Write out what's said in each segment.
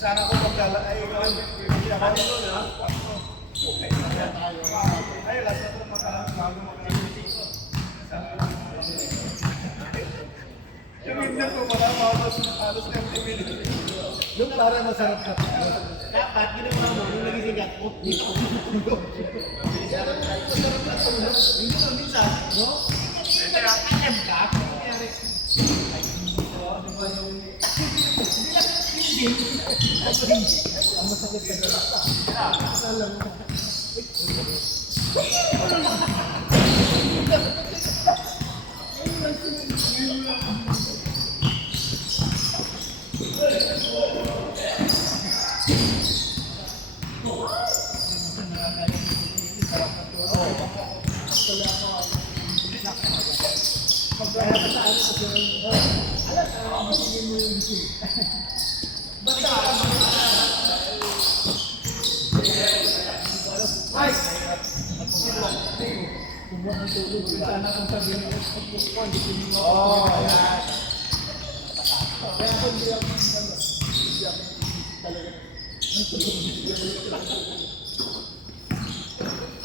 Sana ko magkala ay pinakali doon ha. Ay, last na ito bago makalimiti. Yung hindi ko wala halos 30 minutes. Yung para masarap ka. Dapat, ginawa mo, nung nagising ka, dito. Hindi mo minsan, no? Hindi ka alam ka, kung nangyari. Ang masakit ka na. Alam mo.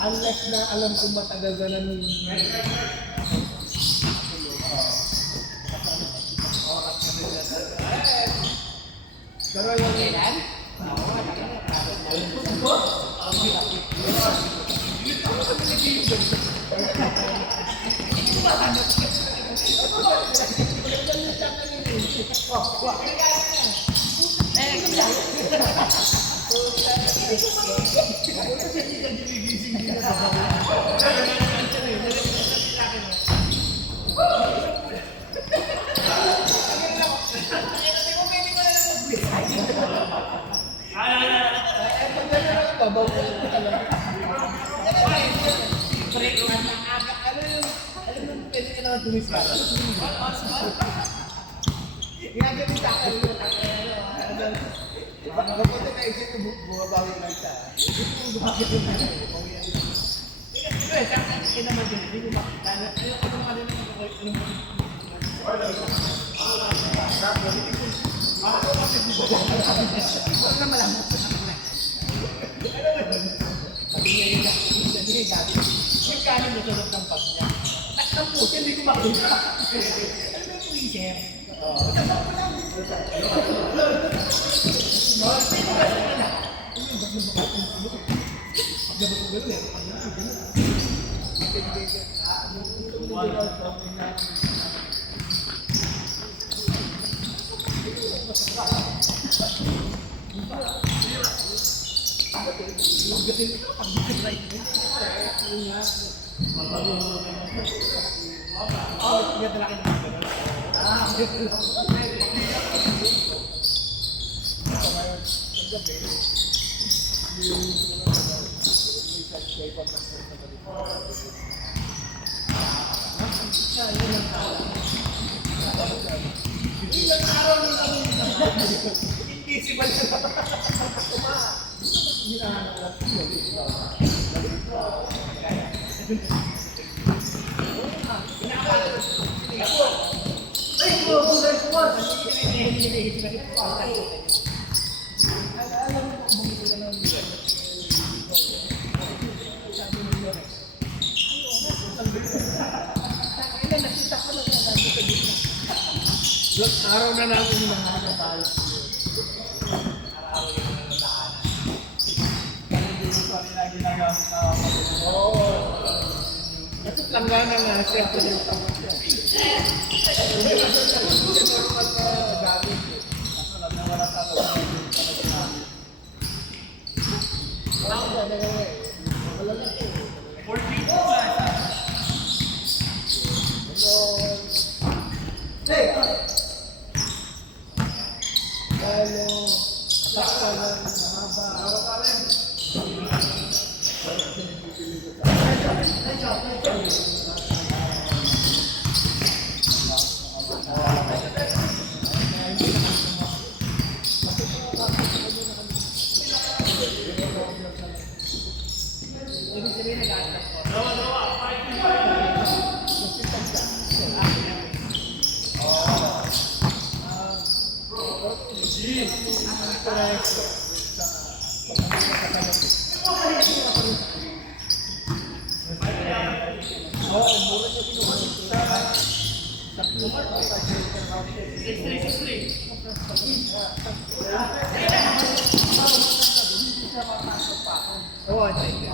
Unless na alam kong matagal na nung pero yung ilan? babaw ko talaga. Alam mo, pwede ka naman tumispa. Ginagabi sa akin. Kapag naisip ko, bumabawi lang siya. Hindi ko bakit yung ito eh, saan ka naman din, hindi ko makita. Ayaw ko naman din ang malamot sa akin. Sabi niya yung yung kanin na sunod ng pag niya. At ang puti, hindi ko makita. Ano ba yung isip? Araw na natin yung mga tayo. Araw yung mga tahanan. Kasi hindi mo pa rin na ginagamit na oo. Kasi langgana nga siya. Hindi mo tapos siya. Hindi mo normal na gamit. Kaso lang na wala tayo. Wala ko na gawin. Wala na ito. 14 ba? Hey! Kaya sakta na mahaba. Oo, sige.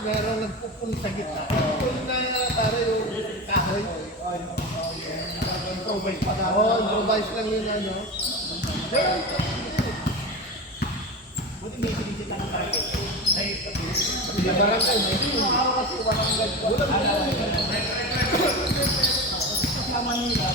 Meron nagpupun sa gitna. Kung na yung kahoy. Improvise pa daw. Oo, improvise lang yun ano. Buti may sinisip lang ng target. May barangay. Makakawa kasi walang gagawin. Sa Manila,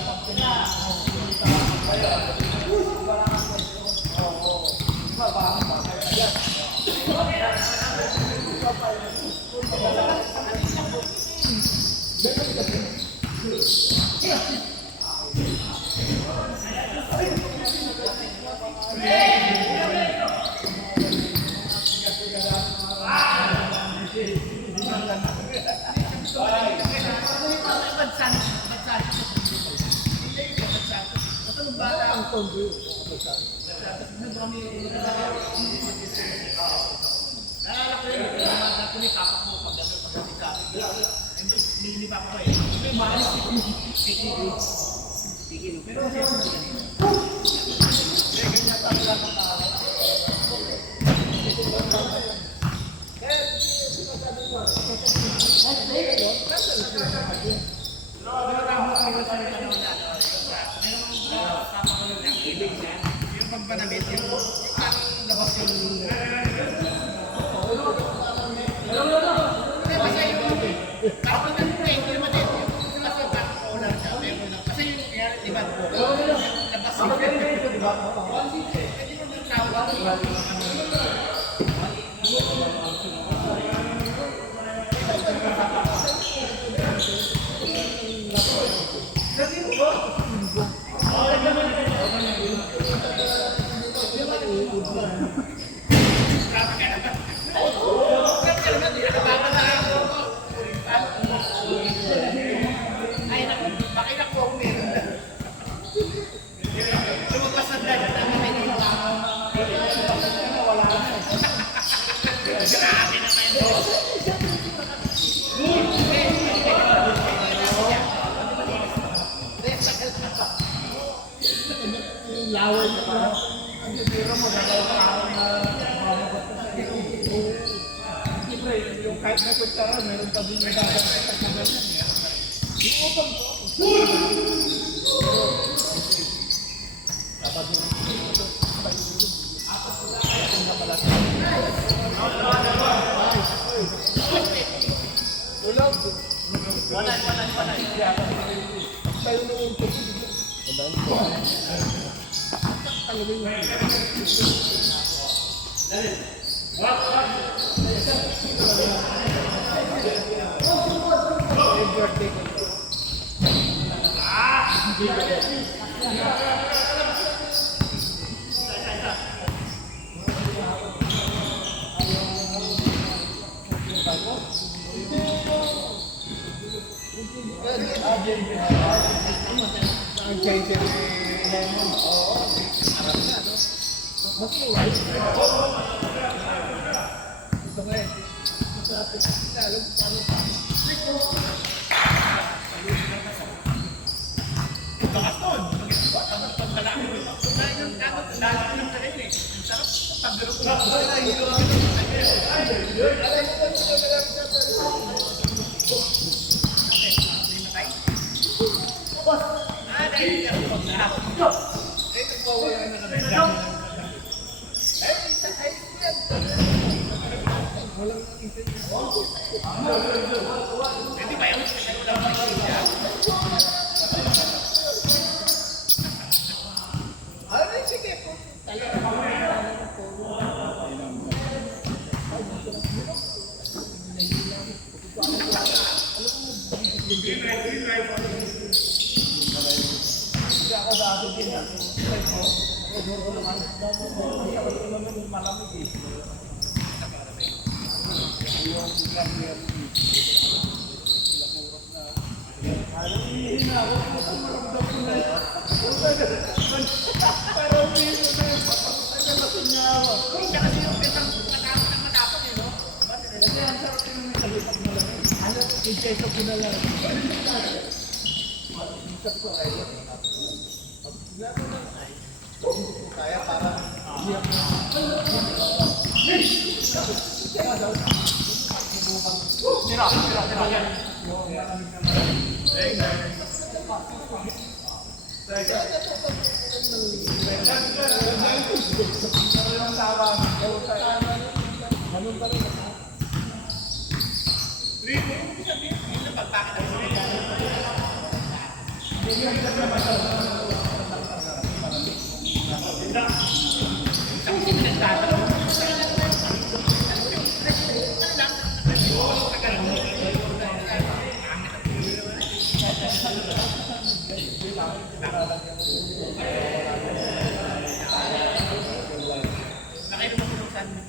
Yung pagpanamit, yung parang labas yung... Kasi yung... Parang pag nag-prank, yung mali, yung kasi parang owner siya, pero kasi yung kaya, di ba, yung labas yung... Pwede mo nang tawag. Ay, naku, bakit ako ang meron na? Lumabas na tayo na may dito. Grabe naman yun. Laway na pa. Ang biro mo, dalawa pa ako na Siyempre, yung kahit may kutsara, meron pa din yung dapat na ganyan. Yung upang po. Dapat yung Wanan. tayo noon po.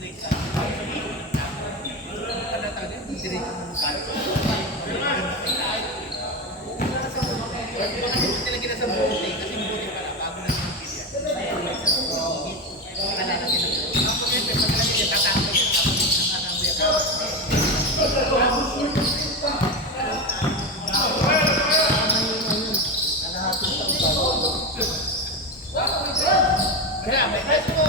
Lake sa ano tawag yun? Diretso ng kanto. Nilagyan na sa bote kasi bote pala bago na yung bilya. Wala na pinag-bote. Ang kuryente, pag nalagyan niya, tatapos yun. Tapos yung nangangamuya ka. Kaya, may price mo.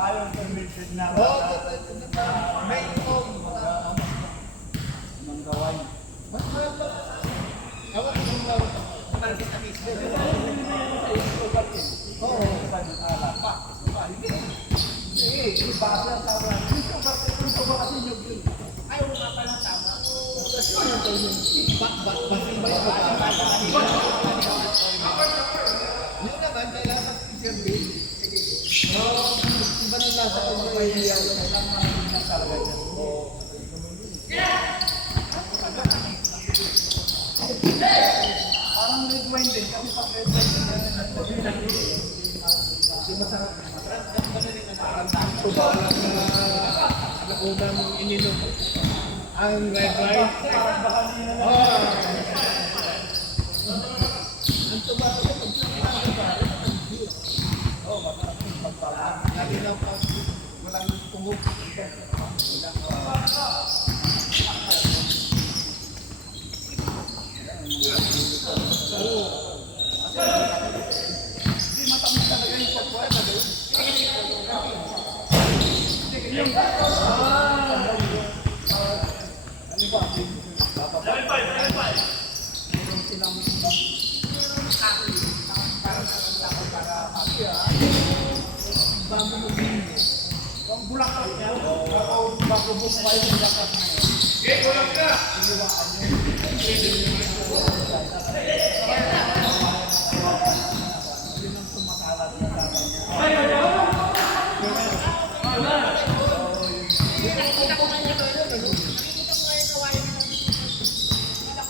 Ayaw permitted na. May home. Manggaway. Ewan ko kung market na mismo. Oo, ala. Eh, ibasa sa mga. Ito ba kasi yung yun? Ayaw mo nga pala tama. Kasi yun tayo yung Basin ba yung yun naman, kailangan mag-intervene. iba na nasa kanya may iyaw na lang mga talaga dyan. Parang red wine din. Kasi pag red wine din. Hindi masarap. Tuba lang na unang ininom. Ang red wine. Parang baka nila na. Ang tuba ko sa pagkakas. Lagi lang pag walang tungog. Hindi matamis talaga yung pagkuha. Ang bulaklak niya, bago bumukay yung bulaklak na yun. Yun ang sumakalat na dapat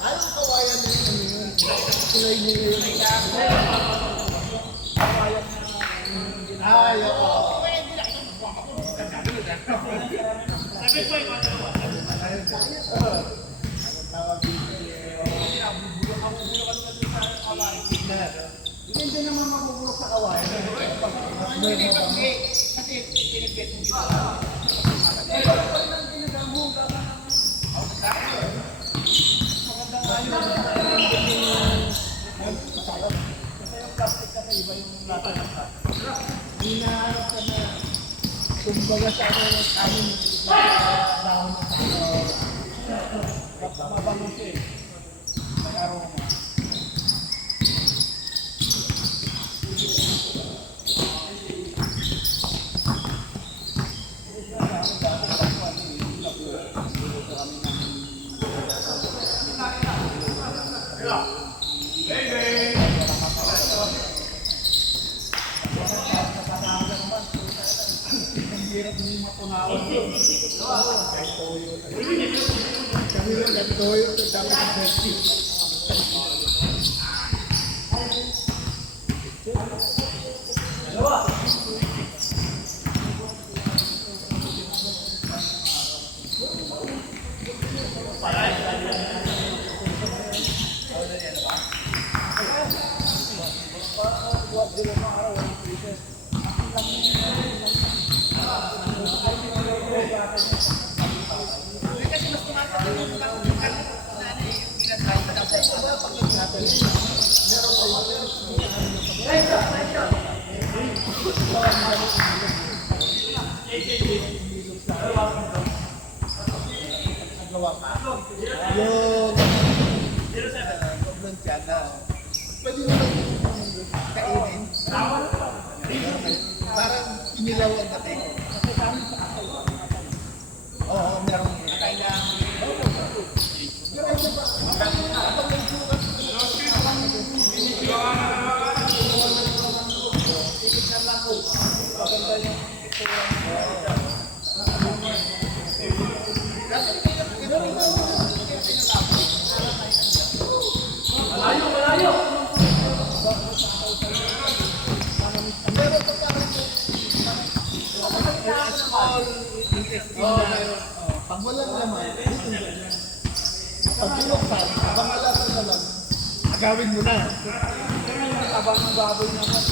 Anong kawayan din ano yun? Kulay niyo yun. Ay, oo. Hindi naman mabubulok sa kawayan. Hindi kasi pinipit mo dito. Kasi yung plastic kasi iba yung lata ng plastic. Hinahanap ka na. Kumbaga sa ano yung amin. Dahon na sa Mabango siya eh. May aroma. Hirap din mapunawan. Kami lang nagtoyo. Dapat ang Kasi mas tumatakbo yung Yung problem siya na pwede mo lang kainin. Parang inilaw ang dating. Oo, meron. Kailangan. Pag walang laman, pag binuksan, pag wala sa laman, agawin mo na. Abang ng baboy naman.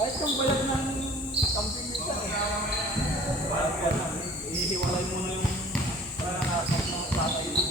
Kahit yung balag ng camping nito, ihiwalay mo na yung pananasok ng patay na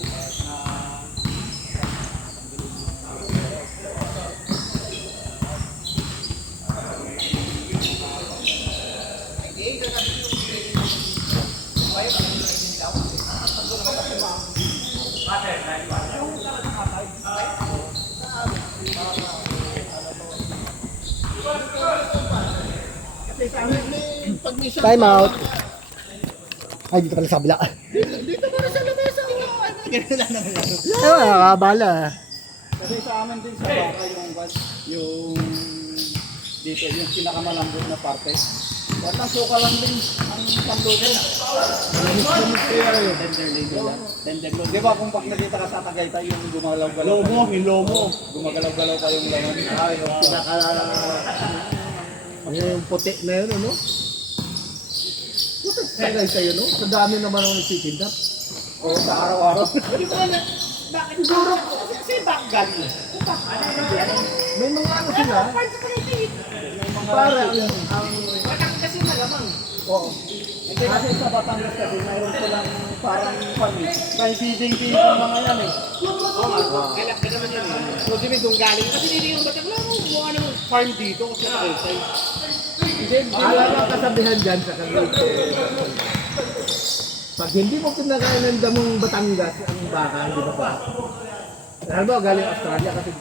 Pag may Time out. Ay, dito pala sa kabila. dito mo na sa lamesa. Ganun lang naman yan. Ay, nakakabala. kasi sa amin din sa baka yung dito yung pinakamalambot na parte. Wala suka lang din ang panluto. Tenderloin. Di ba kung pag nakita ka sa Tagaytay yung gumagalaw-galaw? Lomo. Gumagalaw-galaw pa yung laman. Yung pinaka... yung puti na yun, ano? Puti tagay sa'yo, no? Sa dami naman ang nagtitinda. O sa araw-araw. Di ba na... Bakit siguro? Kasi bakgal. May mga ano sila. Para ang... kasi malamang. Oo. Hindi kasi sa Batangas kasi mayroon silang parang panis. May feeding yung mga yan eh. Kailan ka naman yan eh. So, di ba doon galing? Kasi hindi yung batang lang, mukha naman farm dito. Kasi nakasay. Alam ang kasabihan dyan sa Cavite. Pag hindi mo kinakain ng damong Batangas ang baka, hindi ba pa? Alam mo, galing Australia kasi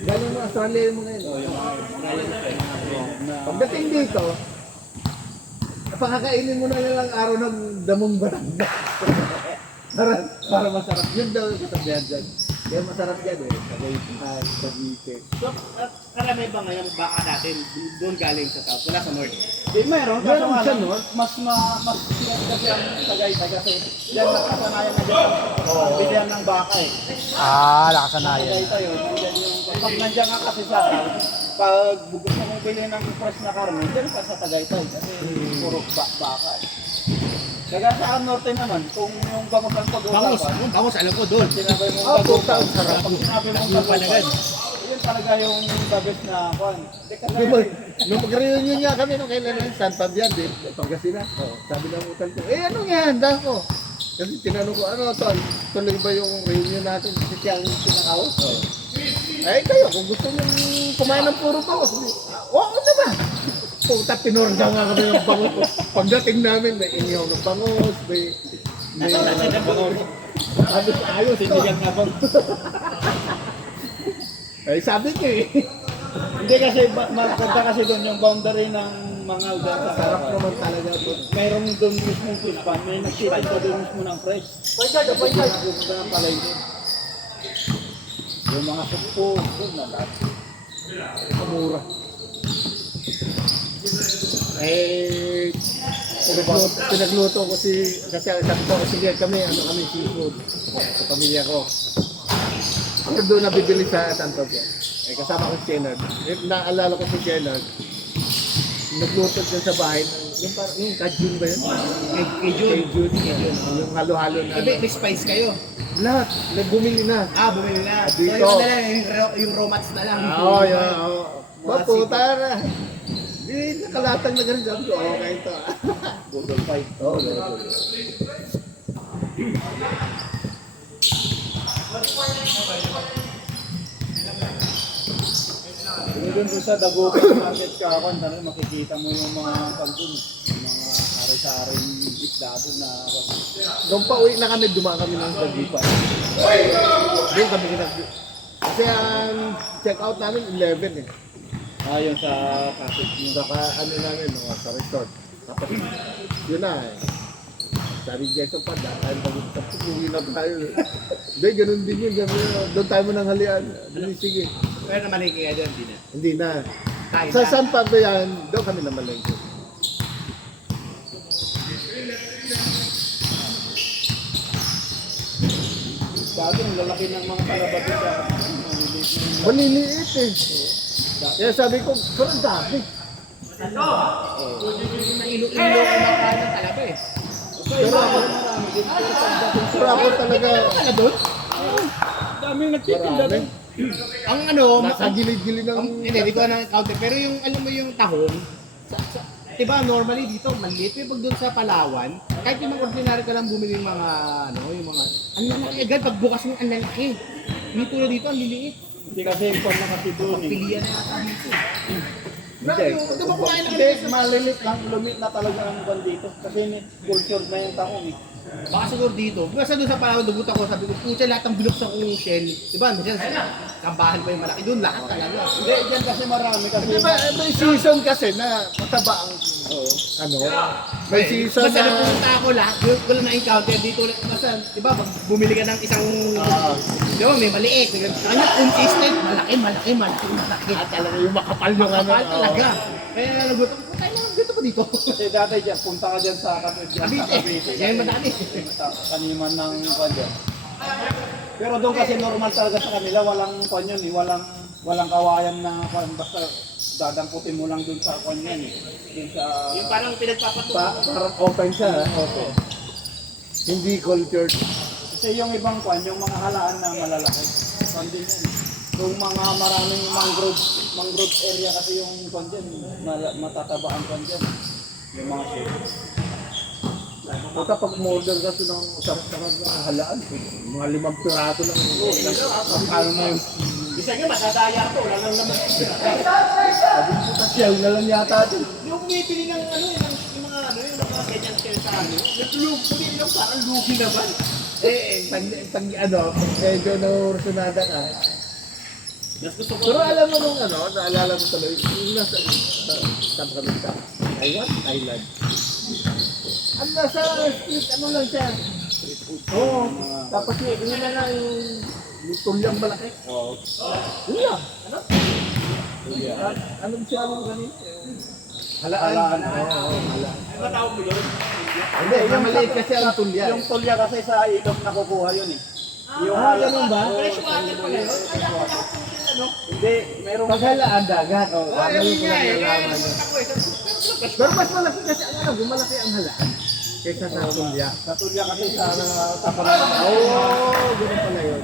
galing mo Australia yung mga yun. Pagdating dito, pakakainin mo na nilang araw ng damong Batangas. para masarap. Yun daw yung kasabihan dyan. Kaya masarap yan eh. Cavite. So, karami ba ngayon baka natin doon galing sa south? Wala sa north? Di mayroon. Meron Kaso siya, ano, no? mas sikat kasi ang Tagaytay kasi yan nakasanayan na dyan ang bilihan ng baka eh. Ah, nakasanayan. Tagaytay yun. Nandyan yung, pag nandiyan ka kasi sa south, pag gusto mong bilhin ng fresh na karne, dyan ka sa Tagaytay kasi puro baka eh. Kaya sa norte naman, kung yung bangus ang pag-uusapan, Bangus, alam ko doon. sinabi mong Oh, bagus, puta, ang sarap. pag sinabi mong bagus, yun talaga yung the best na kwan. Nung mag-reunion nga kami nung kailan ng San Fabian din, Pangasinan. Sabi ng utang ko, ano nga, handa ko. Kasi tinanong ko, ano Ton, tuloy ba yung reunion natin kasi siyang pinakaos? Ay kayo, kung gusto nyo kumain ng puro bangus, oo naman. Puta, pinorga nga kami ng bangus. Pagdating namin, may inyaw ng bangus, may sabi ko, ayos to. na bang? Ay, sabi ko eh. Hindi kasi maganda kasi doon yung boundary ng mga lugar sa Sarap harapan. naman talaga to. Meron doon mismo fish pan, may nagsitin pa doon mismo ng fresh. Pupunta ng palengke. Yung mga sukpo, doon na lahat. Mura. Eh, pinagluto ko kasi sabi ko, sige kami, ano kami seafood sa pamilya ko. Ako doon nabibili sa Santo Pia. Eh, kasama ko si Shenard. Naalala ko si Shenard. Nagluto dyan sa bahay. Yung parang, yung kajun ba yun? Kay Jun. Kajun. Yung halo-halo na. May spice kayo. Lahat. Nagbumili na. Bumili na. So, Dito. yung na lang, yung romance na lang. Oo, yun. Maputa na. Di, nakalatag na ganun. Sabi ko, okay ito. Budol fight. Oo, budol. Doon sa Dagupan Market Kawan, makikita mo yung mga kandun, yung mga sari-saring isda doon na Nung pauwi na kami, dumaan kami ng Dagupan. Doon kami kasi ang check out namin 11 eh. ayon sa passage nyo. Saka ano namin, sa resort. Tapos yun na eh. Sabi Jason pa, dahil tapos uwi na tayo. Hindi, ganun din yun. Doon tayo mo nang halian. Sige. Pero namalingki ka dyan, di na. Hindi na. Kain Sa na. San Pablo yan, doon kami namalengke. Bago, ang lalaki ng mga talaba doon sa Maliliit eh. Kaya sabi ko, parang dami. Ilo ka makain ng talaba eh. Pero ako, pero ako talaga, Ano doon? dami nagtitinda marami. doon. Ang ano, Nasa gilid-gilid ng... hindi ko na counter. Pero yung, alam mo yung tahong, diba normally dito, maliit. Pero pag doon sa Palawan, kahit yung mga ordinary ka lang bumili yung mga, yung mga, ang lalaki agad, pagbukas mo, ang lalaki. Hindi tulad dito, ang liliit. Hindi kasi yung pamangati doon eh. Pilihan na yata dito. Hindi. Di ba kumain na Hindi, kami? malilit lang, lumit na talaga ang ban dito. Kasi culture na yung tahong eh. Baka siguro dito. Basta doon sa Palawan, dugot ako, sabi ko, pucha, lahat ng binuksan kong shell. Diba, minsan, kambahan pa yung malaki. Doon, lahat talaga. Hindi, dyan kasi marami kasi. Di ba, may season kasi na mataba ang, ano, may season Basta na, nagpunta ako lahat, ko lang na-encounter dito. Basta, diba, pag bumili ka ng isang, diba, may maliit. Kanya, consistent, malaki. talaga yung makapal yung ano. Kapal talaga. Kaya nagutom, puta na, dito pa dito. Kasi dati dyan, punta ka dyan sa Cavite. Yan madami. Kaniman ng kwan dyan. Pero doon kasi normal talaga sa kanila, walang kwan yun eh, walang kawayan na kwan, basta dadangkutin mo lang doon sa kwan yan eh. Doon sa... Yung parang pinagpapatuwa. Parang open siya, open. Hindi cultured. Kasi yung ibang kwan, yung mga halaan na malalaki, kwan din yun. Kung mga maraming mangrove area kasi yung kwan dyan, matatabaan kwan dyan. Yung mga shade. O kapag model kasi ng sarap-sarap na halaan, mga 5 piraso lang. Ano na yung... Isa nga, matadaya ko. Wala lang naman. Sabi ko, tasyal na lang yata din. Yung bumibili ng yung mga ganyan shell sa ano, bumibili ng parang lugi naman. Pag medyo naursunada ka. Mas gusto ko. Pero alam mo nung naalala ko tuloy, yung nasa, saan kami sa Taiwan? Thailand. Ang nasa street, lang siya? Street food. Oo. Tapos yun na lang yung tulyang malaki. Oo. Yun lang. Ano? Ano siya ang ganito? Halaan. Oo, halaan. Ano tawag mo doon? Hindi, yung maliit kasi ang tulya. Yung tulya kasi sa ilog nakukuha yun eh. Yung Ganun ba? Fresh water pala yun. Kaya ako ano? Hindi, merong Pag halaan dagat. Ayun nga eh. Kaya Nalaman yun. napunta ko eh. Pero mas malaki kasi ang malaki ang halaan. Kaysa sa tulya. sa tulya kasi sa tapanan. Oo, ganun pala yun.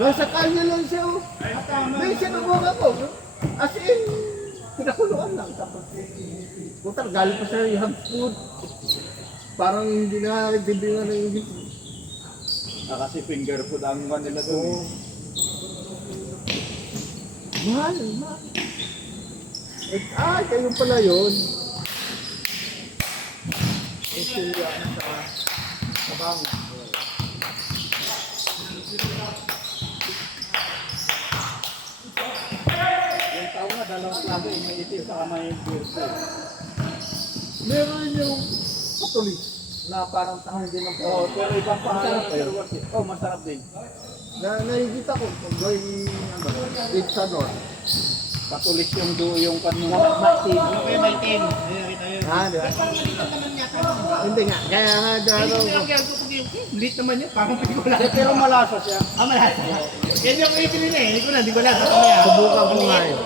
Nasa kanya lang siya, oh. May sinubong ako. As in, pinakuluan lang. Tapos, putar, galing pa siya yung food. Parang hindi na, hindi na yung Kasi finger food ang one nila doon. Oo. Mahal. Kayo pala yun. Ang tulya sa bang. Yung tao nga, dalawang klase, may itim sa may birte. Meron yung patulis na parang tahong din ng Oo, pero ibang pangalan. Masarap yun. Oh, masarap din. nakikita ko kung going sa north. Patulis yung yung kanina. Martin. Ano kayo may team? Ayun, nakita yun. Di ba? Parang malitan naman yata. Di ba? Hindi nga. Kaya nga, Hindi ko kaya ko pag yung lit naman yan. Parang pelikula. Pero malasa siya. Malasa. Yan yung ipili na eh. Hindi ko na. Hindi ko na. Mamaya. subukan ko nga yun.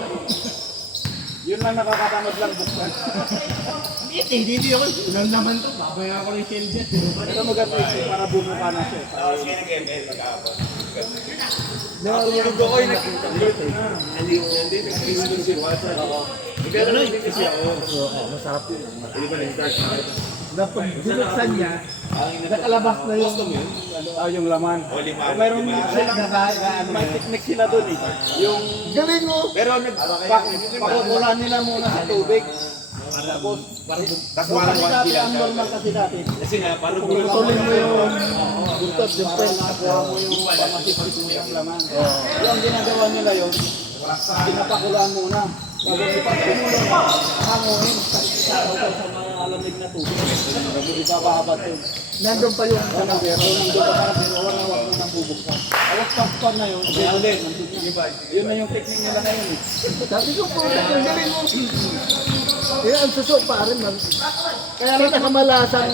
Yun lang nakakatamad lang buksan. Hindi ako. Ulan naman to. Babaya ako ng shell jet. Pero maganda yung para bumuka na siya. Tulog ako yung nakita ko. Hindi, nag-Facebook si Walter. Pero na, hindi kasi ako. Masarap yun. Hindi ba nag-start na? Na pag binuksan niya, nakalabas na yung Yung laman. O lima. Mayroong may technique sila dun eh. Yung galing mo. Pero pakukulan nila muna sa tubig. Tapos, tapos walang kasi 1 dati, kilo. ang normal kasi dati. Kasi nga, parang Putulin mo yung buntot, yung pen, nakuha mo yung pamasipis mo yung laman. Yung ginagawa nila yun, pinapakulaan muna. Tapos ipag kumulo na, hangunin sa malamig na tubig. Ipapahabat yun. Nandun pa yung Pero nandun pa para pero wala mo nang bubuksan. Awag pakpan na yun, ulit, nandun na. Yun na yung technique nila ngayon eh. sabi ko po, ang galing mo. Eh, ang suso pa rin, man. Kaya pinakamalasang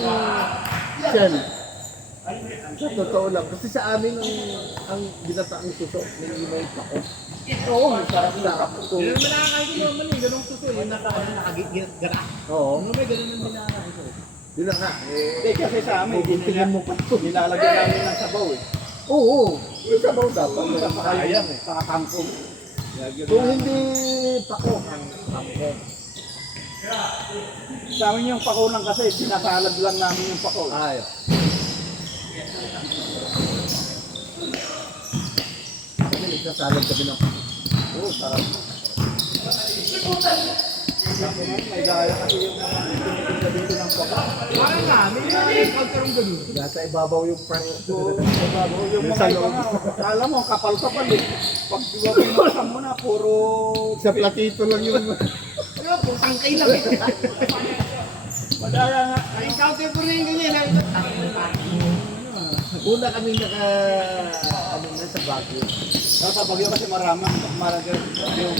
shell. Sa totoo lang. Kasi sa amin, ang binataang suso, may pako. Oo, sarap na. Hindi naman nakakain ko naman eh. Ganong suso. Yung nakagara. Oo. Ano may ganun naman nakakain ko. Yun na nga. Hindi kasi sa amin, Tingnan mo pa ito. nilalagyan namin ng sabaw eh. Oo. Yung sabaw dapat. Ayam eh, saka kangkong. Kung hindi pako, ang pako. Sa amin yung pako lang kasi, sinasalad lang namin yung pako. Ayaw. Kasi nagsasalad kami ng pako. Oo, sarap. Tapos may gaya kasi yung mga tinitinda dito ng pako. Parang namin. Yung pagkarong ganun. Nasa ibabaw yung price. Yung mga iba nga, alam mo, kapal-kapal eh. Pag pinuksan mo na, puro... Sa platito lang yung... Ano, putang kayo lang eh. Madaya nga. Na-encounter ko rin yung ganyan. Una kami naka... ano na sa Baguio. Sa Bagyo kasi maraming yung water kasi yan.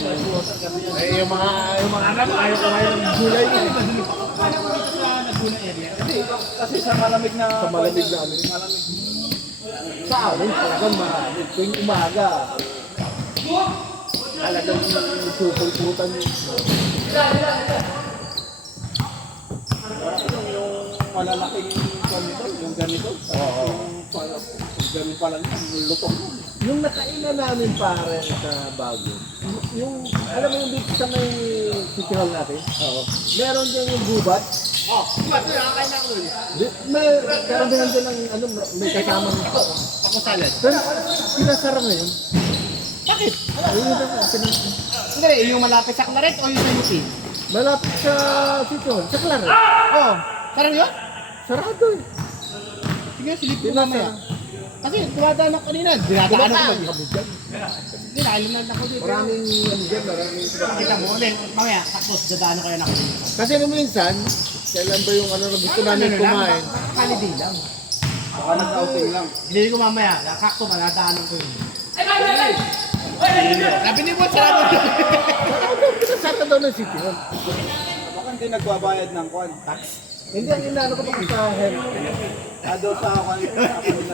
Eh, yung mga anak, ayaw ko ngayon ng gulay. Paano ko dito sa Laguna area? Kasi sa malamig na... Sa malamig na ano. Malamig. Sa amin, talagang marami. Tuwing umaga, talagang supulputan yun. Yung malalaking ganito, yung ganito. Oo. Ganun pa lang yan, yung lutong. Yung nakainan namin pare sa Baguio, yung, alam mo yung dito sa may city hall natin? Oo. Meron din yung gubat. Oh, ba't yun? Nakakain na ako nun. May karamihan din ng ano, may kasamang Ako salad. pero pinasara ngayon. Bakit? Ayun na nga, Hindi, yung malapit sa Claret o yung sa UP? malapit sa city hall, sa Claret. Oo. Sarang yun? Sarado eh. Sige, silip ko mamaya. Kasi tumadaan ako kanina. Dinadaan ako. Kabudyan. Hindi, nakailan na ako dito. Maraming ano dyan, maraming Kita mo, then mamaya, tapos dadaan kayo na ako. kasi nung minsan, kailan ba yung ano na gusto namin kumain? Holiday lang. Baka nag-outing lang. Hindi ko mamaya, kakakto pa, nadaanan ko yun. Sabi ni Boss, sarado yun. Pinasata daw ng city hall. Baka hindi nagbabayad ng kwan. Tax. Hindi, ang inaano ko pa sa health. Doon sa kwan.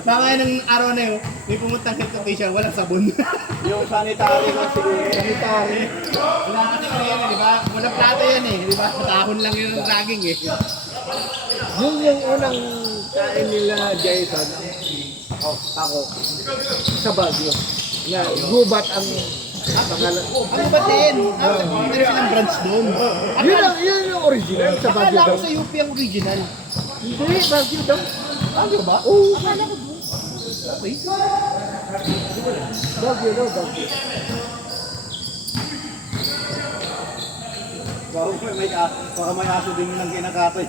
Mamaya ng araw na yun, may pumuntang health official, walang sabon. Yung sanitary lang siguro. Sanitary. Wala kasi ko yan, di ba? Walang plato yan eh, di ba? Tahon lang yun ng raging eh. Yun yung unang kain nila Jason. Ako. Sa Baguio. Na gubat ang pangalan. Ano ba din? Meron silang branch doon. Yun yung original sa Baguio Akala daw. ko sa UP ang original. Hindi, Baguio daw. Bago ba? Oo, Akala ko doon. Okay. Baguio daw, Baguio. Baka may aso din lang kinakatoy.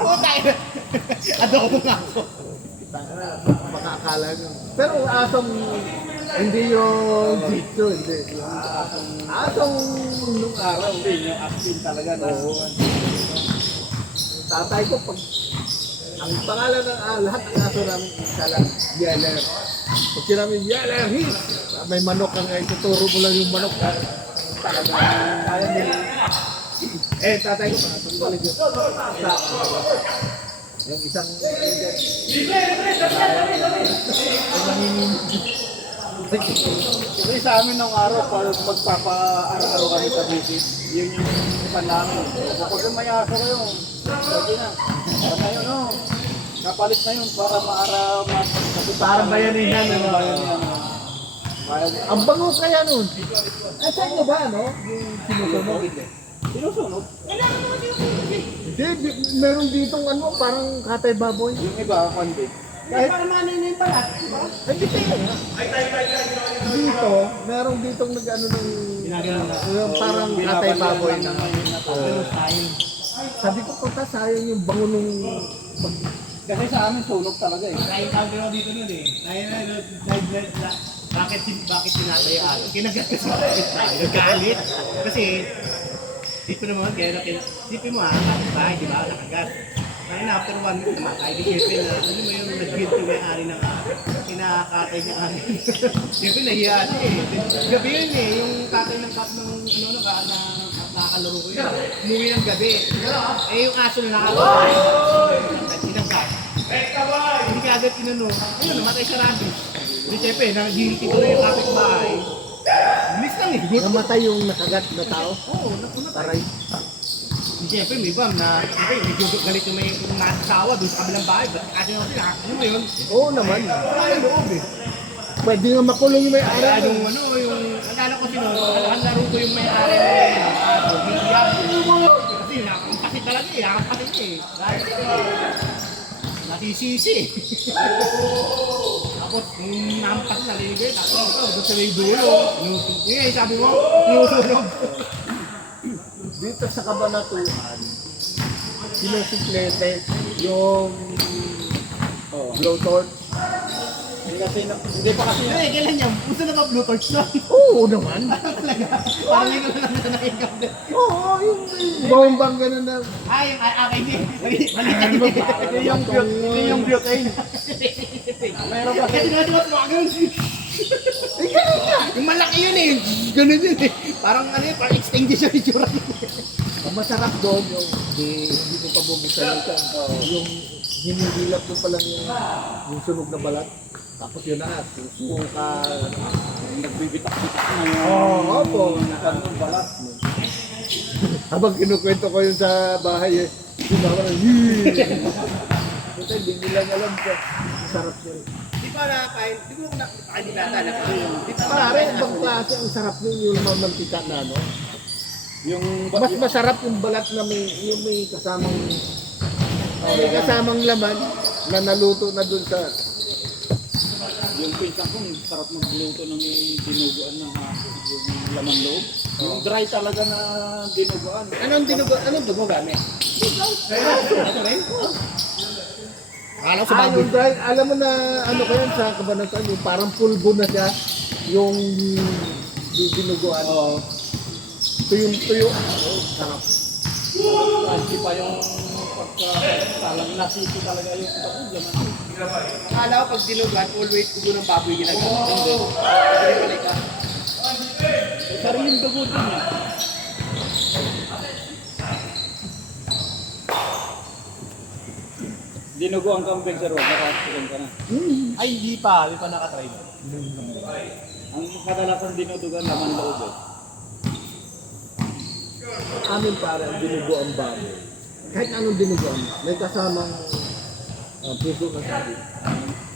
Oo, tayo. Adobo nga ako. Makakala nyo. Pero asong hindi yung dito, hindi. Yung asong nung araw. Yung aspin talaga. Oo. Tatay ko, pag ang pangalan ng lahat ng aso namin, isa lang, Yeller. Pag sinabi, Yeller, hit! May manok ka nga, ituturo mo lang yung manok. Talagang kaya nila. Tatay ko pa. Balik yun. Yung isang Kasi sa amin nung araw, pag magpapa-araw kami sa bukid, yun yung panlangin. Kapag may aso kayo, pwede na. Para yun, no? Kapalit na yun para Parang bayanihan, ano? Bayanihan. ang bango kaya nun. Ay, sa inyo ba, no? Yung sinusunog. Sinusunod. Hindi, meron ditong ano, parang katay baboy. Yung iba, konti. Kahit Para maninin pala. Ay, dito yun. Dito, meron ditong nag-ano ng yung parang katay baboy na. Sabi ko, punta sayang yung bango nung Kasi sa amin, sunog talaga eh. Na-encounter ako dito nun eh. Bakit tinatay yung aso? Kinagat ko sa kapitbahay. Nagalit. Kasi, dito naman, kaya sipin mo kapitbahay, di ba? Nakagat. Kaya na, after 1 week, namatay. Di siyempre na, ano mo yung nag-build to may ari ng aso. Kinakatay niya ari. Siyempre, nahiya siya eh. Gabi yun eh, yung tatay ng nakakalaro ko yun. Umuwi ng gabi. Eh, yung aso na nakalaro. Tinangkat. Hindi ka agad tinanong. Ayun, namatay sa rabies. Hindi siyempre, nag-guilty ko na yung kapitbahay. Bilis lang eh. namatay yung nakagat na tao. Oo, namatay. Taray. Hindi siyempre, may bam na, siyempre, medyo galit yung may nasasawa doon sa kabilang bahay. Kasi ano mo yun? Oo naman. Wala yung loob eh. Pwede nga makulong yung may-ari. Kaya yung ano, yung, alala ko sino, ang laro ko yung may-ari ng Bilyam. Kasi nakampasit talaga eh, nakampasit eh. Nasisisi eh. Tapos, nung nampas na ligay, tapos doon sa may dulo. Yung sabi mo, sinusunog. Dito sa Kabanatuan, sinusuplete yung blowtorch. Hindi pa kasi Kailan yan? Gusto na ba Blue Torch na? Oo naman. Talaga? Parang ngayon lang na nakikapit. Oo, yung bombang ganun na. Ay, hindi. Ano ba? yung butane. Meron pa. Kasi nasa mo agad. Eh, ganun nga. Yung malaki yun eh. Ganun yun eh. Parang ano yun, parang extinguisher yung tsura. Ang masarap doon yung hindi ko pa bubuksan yung hinihilap ko pa lang yung sunog na balat. Tapos yun na, susuka. Nagbibitak-bitak na yun. Oo, opo. Kanong balat. Habang kinukwento ko yun sa bahay, sinawa na, yee! Buta, hindi nila alam ko. Sarap yun. Di ba nakakain? Di ko nakakain nata na kasi yung... Di ba Pare, ibang klase ang sarap yun yung mamantika na, no? Yung Mas masarap yung balat na yung may kasamang laman na naluto na dun sa yung pinsan ko, sarap magluto ng dinuguan ng yung laman loob. Yung dry talaga na dinuguan. Anong dugo gamit? Ito rin? Akala ko sa baboy. yung dry, alam mo na ano ko yan sa Kabanatuan, yung parang pulbo na siya, yung dinuguan. Oo. Tuyong-tuyo. Sarap. Hindi pa yung pagka-talang nasisi talaga yung tapos laman. Akala ko pag dinugan, always dugo ng baboy ginagawa. Hindi. Hindi pala ka. Sariling dugo din yan. Dinugo ang kambing sir, wag nakasikin ka na. Ay, hindi pa. Hindi pa nakatry. Ang kadalasan dinudugan laman loob eh. Amin pare, ang dinugo ang baboy. Kahit anong dinuguan, may kasamang puso na sabi.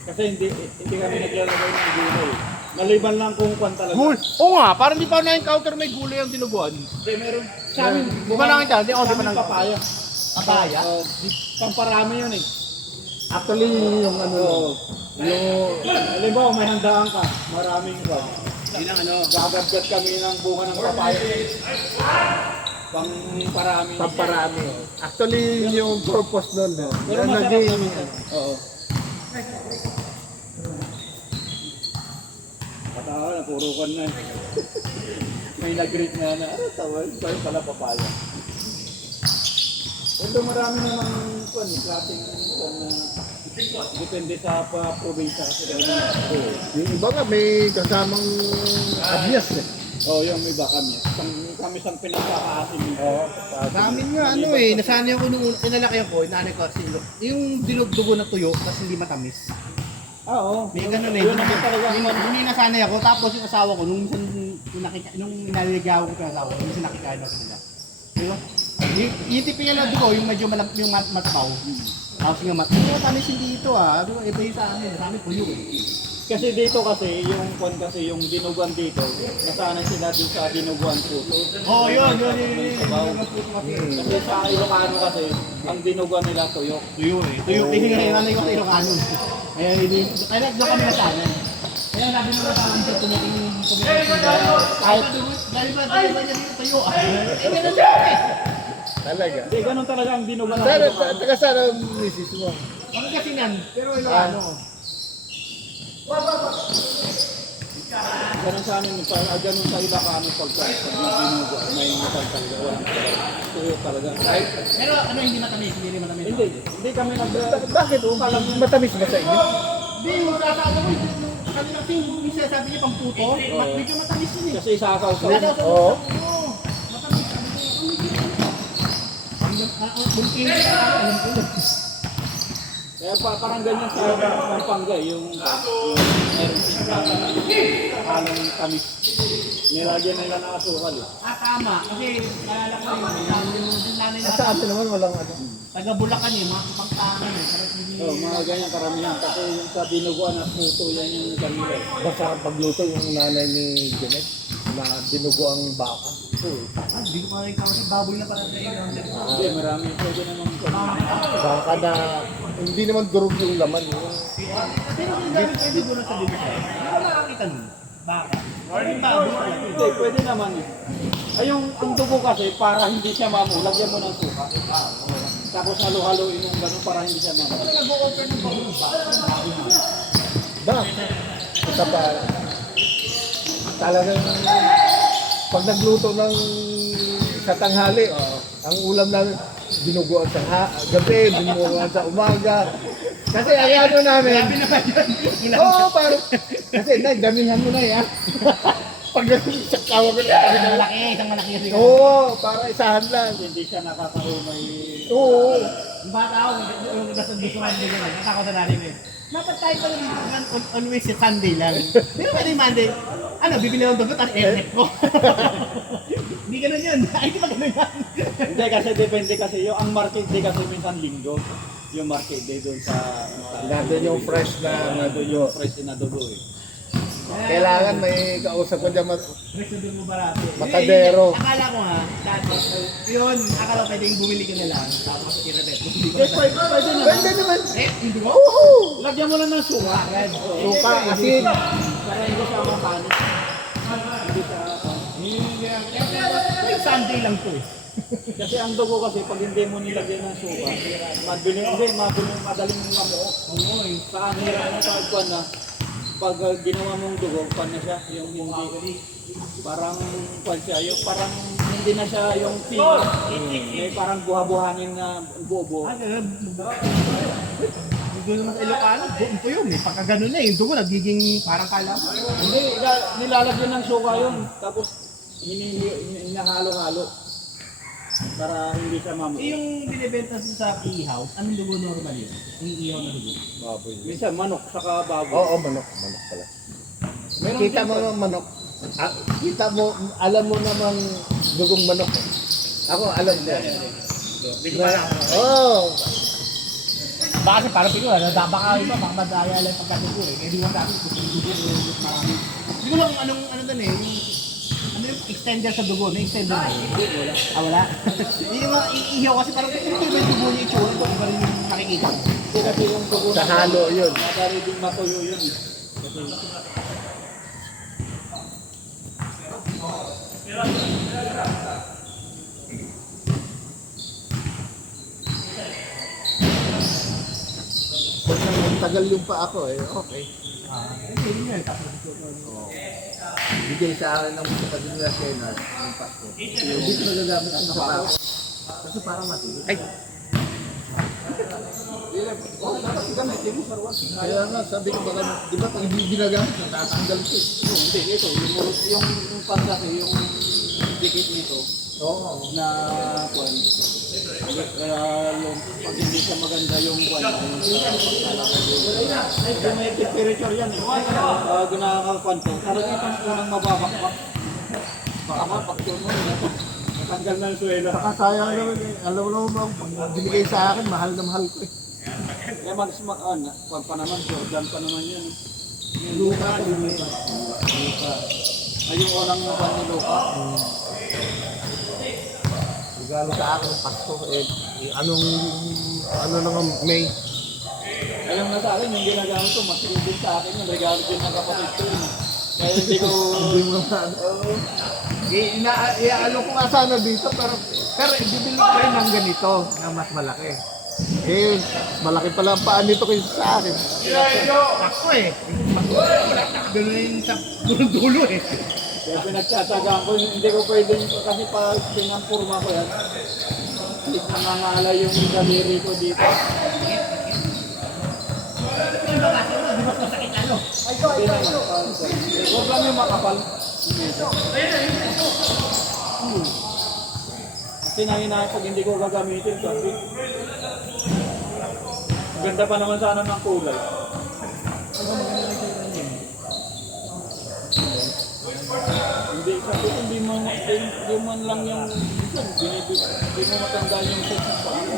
Kasi hindi kami naglalagay ng gulay. Maliban lang kung kwan talaga. Oo nga, parang di pa na-encounter may gulay ang dinuguan. Hindi, meron. Sa amin, Di ba nakita? Di ako, di sa ba amin nakita? papaya. Papaya? Pamparami yun eh. Actually, yung ano, yung Halimbawa, may handaan ka. Maraming kwan. Yun ang ano. Gagabgat kami ng bunga ng papaya. Pang parami. pamparami. Actually, yun yung purpose nun. No? Pero Na masarap naging, naman. Oo. Patawa na, puro kan na. May nag-greet na ano tawag? Sorry pala papaya. Ito marami namang kwan, klaseng kwan na depende sa probinsya kasi dahil yung iba nga may kasamang abyas eh. Oh, yung iba kami. Kami sang pinagkakaasin nito. Oo. Namin nga ano eh, nasanay ako nung inalaki ako, inanay ko kasi yung dinugdugo na tuyo, tapos hindi matamis. Oo. May ganun eh. Yun naman talaga. Hindi nasanay ako, tapos yung asawa ko, nung minsan, nung inaligaw ko yung asawa ko, minsan nakikain ako nila. Diba? Yung tipin nga na dugo, yung medyo yung matpaw. Tapos nga matamis hindi ito ah. Diba, iba yung sa amin, sa amin tuyo eh. Kasi dito kasi, yung dinuguan dito, nasanay sila dun sa dinuguan puto. Oh, yun. Kasi sa Ilocano kasi, ang dinuguan nila tuyok. Tuyo eh. Tuyo, tinignan ko sa Ilocano. Kaya doon kami nasanay. Kaya sabi mo na sa amin dito, tumitingin kahit dahil ba niya dito tuyo ah. Eh, ganun lang eh. Talaga. Hindi, ganun talaga ang dinuguan ng Sana, Ilocano. taga sana ang misis mo. Bakit kasi yan? Pero Ilocano. Ganun sa amin, ganun sa Ilocano pagka dinuguan, may masal talaga. Walang tuyok talaga. Pero ano hindi matamis? Hindi matamis. Hindi kami Bakit? Matamis ba sa inyo? Hindi, yung sasawa ko, yung kanina kasi minsan sabi niya pang puto, medyo matamis yun eh. kasi sakaw sa Oo. Matamis. Bunting ka, alam ko. Kaya parang ganyan sa Pampanga, yung meron silang halong tamis. Nilagyan nila ng asukal. Tama. Kasi naalala ko yung nanay na Sa atin naman walang ano. taga Bulacan eh, mga kapangtangan eh. Oh, mga ganyan karamihan. Kasi yung sa dinuguan at puto, yan yung kanila. Masarap pagluto yung nanay ni Janet na dinugo ang baka. Hindi ko pa rin kama sa baboy na pala sa iyo. Hindi, marami. Pwede naman Baka na hindi naman durog yung laman. Pero kung gamit pwede ko na sa dito sa'yo. Hindi ko nakakita nun. Baka. Yung baboy pala. Hindi, pwede naman eh. Ay, ang dugo kasi, para hindi siya mamu, lagyan mo ng suka. Tapos halo-haloin yung gano'n para hindi siya mamu. Kung nag-o-offer ng baboy ba? Ba? Isa pa. Talagang pag nagluto ng sa tanghali, ang ulam namin dinuguan sa gabi, dinuguan sa umaga. Kasi ang ano namin, oo, parang, kasi damihan mo na yan. Pag sa kawa ko na, Isang malaki kasi. oo, para isahan lang. Hindi siya nakakaumay. Oo. Yung bata ako, yung nasa gusto nga hindi gano'n. Nasa ako sa nanin eh. Dapat tayo pala dito always sa Sunday lang. Pero pwede Monday, ano, bibili ng dugo, tapos airnet ko. Hindi gano'n yun. Ay, di ba gano'n yan? Hindi, kasi depende kasi yung ang market day kasi minsan linggo. Yung market day doon sa Nandun yung fresh na doon yung fresh na dugo eh. kailangan may kausap ko dyan. Fresh na doon mo barati. Matadero. Akala ko ha, dati, yun, akala ko pwedeng bumili ka na lang. Tapos i-rebet. Yes, pwede naman. Pwede naman. Eh, hindi ko. Woohoo! Lagyan mo lang ng suka. Suka, asin. Para hindi siya mapanis. Hindi siya May Sunday lang to eh. kasi ang dugo kasi pag hindi mo nilagyan ng suka, madaling mamuo. Oo eh. Sa kanila ang pagkuhan na, pag ginawa mong dugo, pan na siya, yung hindi, parang pan siya, yung parang hindi na siya yung pino, may parang buha-buhangin na buo-buo. Ah, ganun. Doon naman sa Ilocano, buong po yun eh. Pagka ganun na yung dugo, nagiging parang kalam. Hindi, nilalagyan ng suka yun, tapos hinahalo-halo para hindi siya mamuo. Eh, yung binibenta sa ihaw, anong dugo normal yun? Yung ihaw na dugo. Baboy. Minsan manok, saka baboy. Oo, manok. Manok pala. Meron Kita din mo pa- ng manok. Ah, kita mo, alam mo namang dugong manok. Ako, alam ko. Hindi ko pa alam. Oo. Baka kasi parang pino, baka iba, baka madaya lang pagkadugo eh. Kaya di mo sabi, gusto yung dugo, marami. Hindi ko lang anong, ano doon eh, ano yung extender sa dugo, may extender na. Ah, wala? Yung mga iihaw kasi parang kung iba yung dugo niya itsura, ito iba rin yung nakikita. Hindi kasi yung dugo Sa halo yun. madali din matuyo yun. Kasi Pag tagal yung pa ako eh, okay. Yun yun, tapos ito. Bigay sa akin ng mga kapatid nila Kenas ng Pasko. Hindi ko nagagamit ang sapatos. Kasi parang matulog. Ay! gagamitin mo, sir. Kaya nga, sabi ko baka, di ba pag hindi ginagamit, natatanggal ito. Hindi, ito, yung pan kasi, yung dikit nito, na kwan. Kaya yung pag hindi siya maganda yung kwan, yung may temperature yan, ginakakwan ko. Parang itong unang mababakbak. Baka mapakyon mo yun. Tanggal na yung suwela. Saka sayang naman eh. Alam mo naman, pag binigay sa akin, mahal na mahal ko eh. Kaya kwan pa naman, Jordan pa naman yun. Luka. Ay, yung unang kwan ni Luka. Regalo sa akin ng Pasko eh. Ano naman, May. Ayun na sa akin, yung ginagamit ko, mas din sa akin yung regalo din ng kapatid ko. Kaya hindi ko... Hindi mo naman. Iaalo ko nga sana dito, pero bibili ko rin ng ganito, na mas malaki. Eh, malaki pala ang paan nito kaysa sa akin. Ako eh. Ganun yung sa dulo eh. Kaya pinagtsatsagaan ko, hindi ko pwede kasi pag pinampurma ko yan, nangangalay yung daliri ko dito. Hindi naman. Huwag lang yung makapal. Kasi nanginahin pag hindi ko gagamitin, sabi. Ganda pa naman sana ng kulay. Hindi, sabi ko, hindi man lang yung hindi mo matandaan yung set ng paano.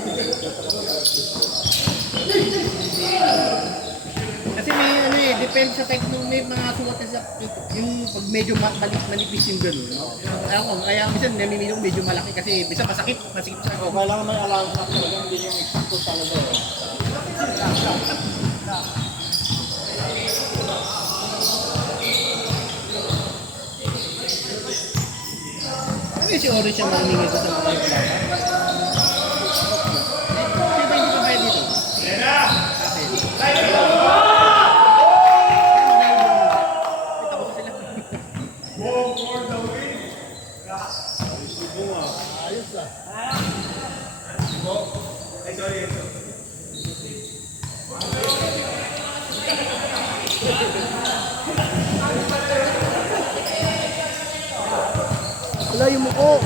Kasi may ano eh, depende sa type ng may mga suot sa yung pag medyo manipis yung gano'n. Ako, kaya minsan namimili ko medyo malaki kasi minsan masakit sa O, kailangan may allowance na talaga, hindi yung exacto talaga. Ano yung si Orange siya mamimili ko sa mga yung bata? Di ba hindi pa bayad dito? Wala yung muko.